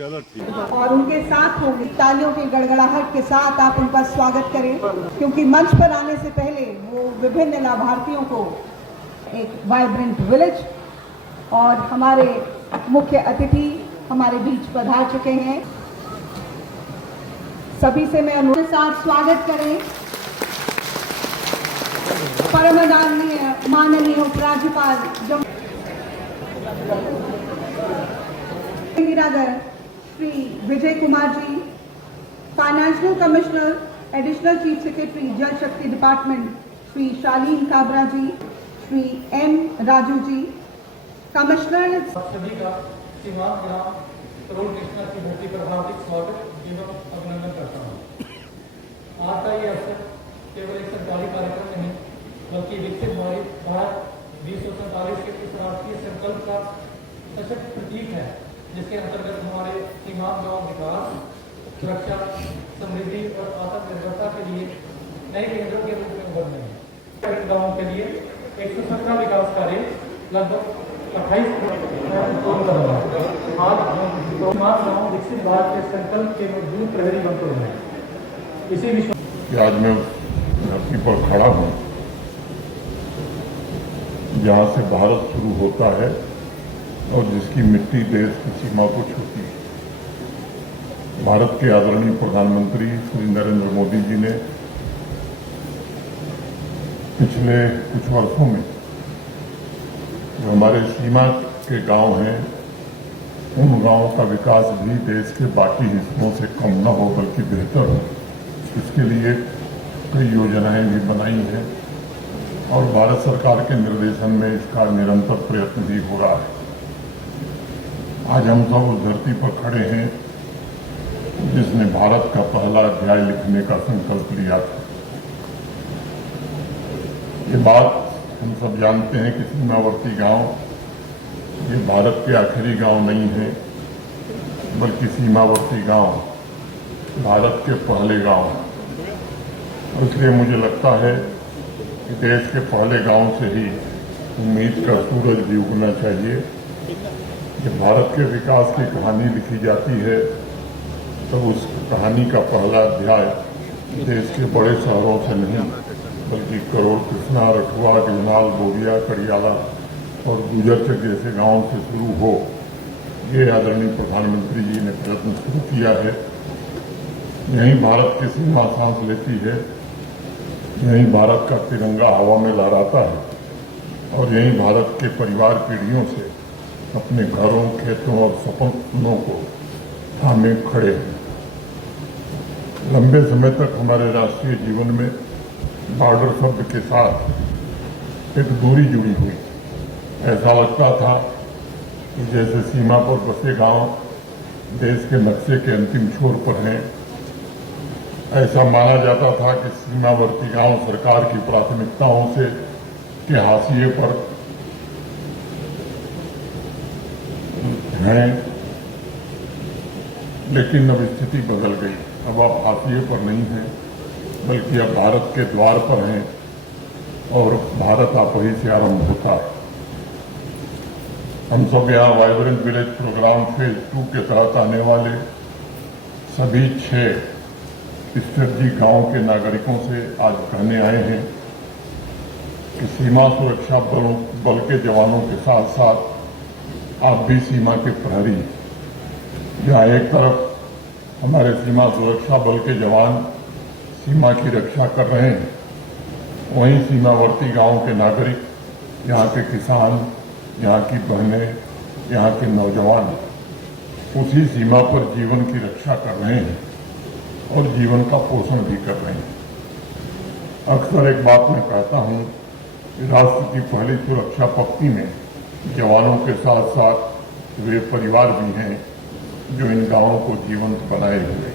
चलो ठीक। और उनके साथ होंगे तालियों की गड़गड़ाहट के साथ आप उनका स्वागत करें, क्योंकि मंच पर आने से पहले वो विभिन्न लाभार्थियों को एक वाइब्रेंट विलेज और हमारे मुख्य अतिथि हमारे बीच पधार चुके हैं। सभी से मैं अनुरोध के साथ स्वागत करें परमादरणीय माननीय उपराज्यपाल Shri Vijay Kumar ji, financial commissioner additional chief secretary Jal Shakti department Shri Shaleen Kabra ji, Shri M Raju ji, commissioner सभी का सीमांत ग्राम करोड़ कृष्णा की भर्ती पर हार्दिक स्वागत एवं अभिनंदन करता हूँ। आज का ये अवसर केवल एक सरकारी कार्यक्रम नहीं बल्कि विकसित भारत 2047 के इस राष्ट्रीय संकल्प का सशक्त प्रतीक है, जिसके अंतर्गत हमारे सीमांत गांव विकास, सुरक्षा, समृद्धि और आत्मनिर्भरता के लिए नए केंद्रों के रूप में उभर रहे हैं। इन गांवों के लिए 117 विकास कार्य लगभग 28 आज सीमांत गांव विकसित भारत के संकल्प के मजबूत प्रहरी बनते हैं। इसी विश्व आज मैं धरती पर खड़ा हूँ जहाँ से भारत शुरू होता है और जिसकी मिट्टी देश की सीमा को छूती है। भारत के आदरणीय प्रधानमंत्री श्री नरेंद्र मोदी जी ने पिछले कुछ वर्षों में जो हमारे सीमा के गांव हैं, उन गांवों का विकास भी देश के बाकी हिस्सों से कम न हो बल्कि बेहतर हो, इसके लिए कई योजनाएं भी बनाई हैं और भारत सरकार के निर्देशन में इसका निरंतर प्रयत्न भी हो रहा है। आज हम सब उस धरती पर खड़े हैं जिसने भारत का पहला अध्याय लिखने का संकल्प लिया था। ये बात हम सब जानते हैं कि सीमावर्ती गांव ये भारत के आखिरी गांव नहीं है, बल्कि सीमावर्ती गांव भारत के पहले गांव हैं। इसलिए मुझे लगता है कि देश के पहले गांव से ही उम्मीद का सूरज भी उगना चाहिए। जब भारत के विकास की कहानी लिखी जाती है तो उस कहानी का पहला अध्याय देश के बड़े शहरों से नहीं बल्कि करोड़ कृष्णा, रठुआ, गिलनाल, बोरिया, कड़ियाला और गुजरचक जैसे गांवों से शुरू हो, ये आदरणीय प्रधानमंत्री जी ने प्रयत्न शुरू किया है। यहीं भारत की सीमा सांस लेती है, यहीं भारत का तिरंगा हवा में लहराता है और यहीं भारत के परिवार पीढ़ियों से अपने घरों, खेतों और सपनों को थामे खड़े हैं। लंबे समय तक हमारे राष्ट्रीय जीवन में बॉर्डर शब्द के साथ एक दूरी जुड़ी हुई। ऐसा लगता था कि जैसे सीमा पर बसे गांव देश के नक्शे के अंतिम छोर पर हैं। ऐसा माना जाता था कि सीमावर्ती गांव सरकार की प्राथमिकताओं से के हाशिए पर हैं, लेकिन अब स्थिति बदल गई। अब आप हाशिए पर नहीं हैं बल्कि अब भारत के द्वार पर हैं और भारत आप वहीं से आरंभ होता है। हम सब यहाँ वाइब्रेंट विलेज प्रोग्राम फेज 2 के तहत आने वाले सभी 6 स्ट्रेटजी गांव के नागरिकों से आज कहने आए हैं कि सीमा सुरक्षा बल के जवानों के साथ साथ आप भी सीमा के प्रहरी। जहाँ एक तरफ हमारे सीमा सुरक्षा बल के जवान सीमा की रक्षा कर रहे हैं, वहीं सीमावर्ती गांव के नागरिक, यहाँ के किसान, यहाँ की बहनें, यहाँ के नौजवान उसी सीमा पर जीवन की रक्षा कर रहे हैं और जीवन का पोषण भी कर रहे हैं। अक्सर एक बात मैं कहता हूं कि राष्ट्र की पहली सुरक्षा पक्ति में जवानों के साथ साथ वे परिवार भी हैं जो इन गांवों को जीवंत बनाए हुए।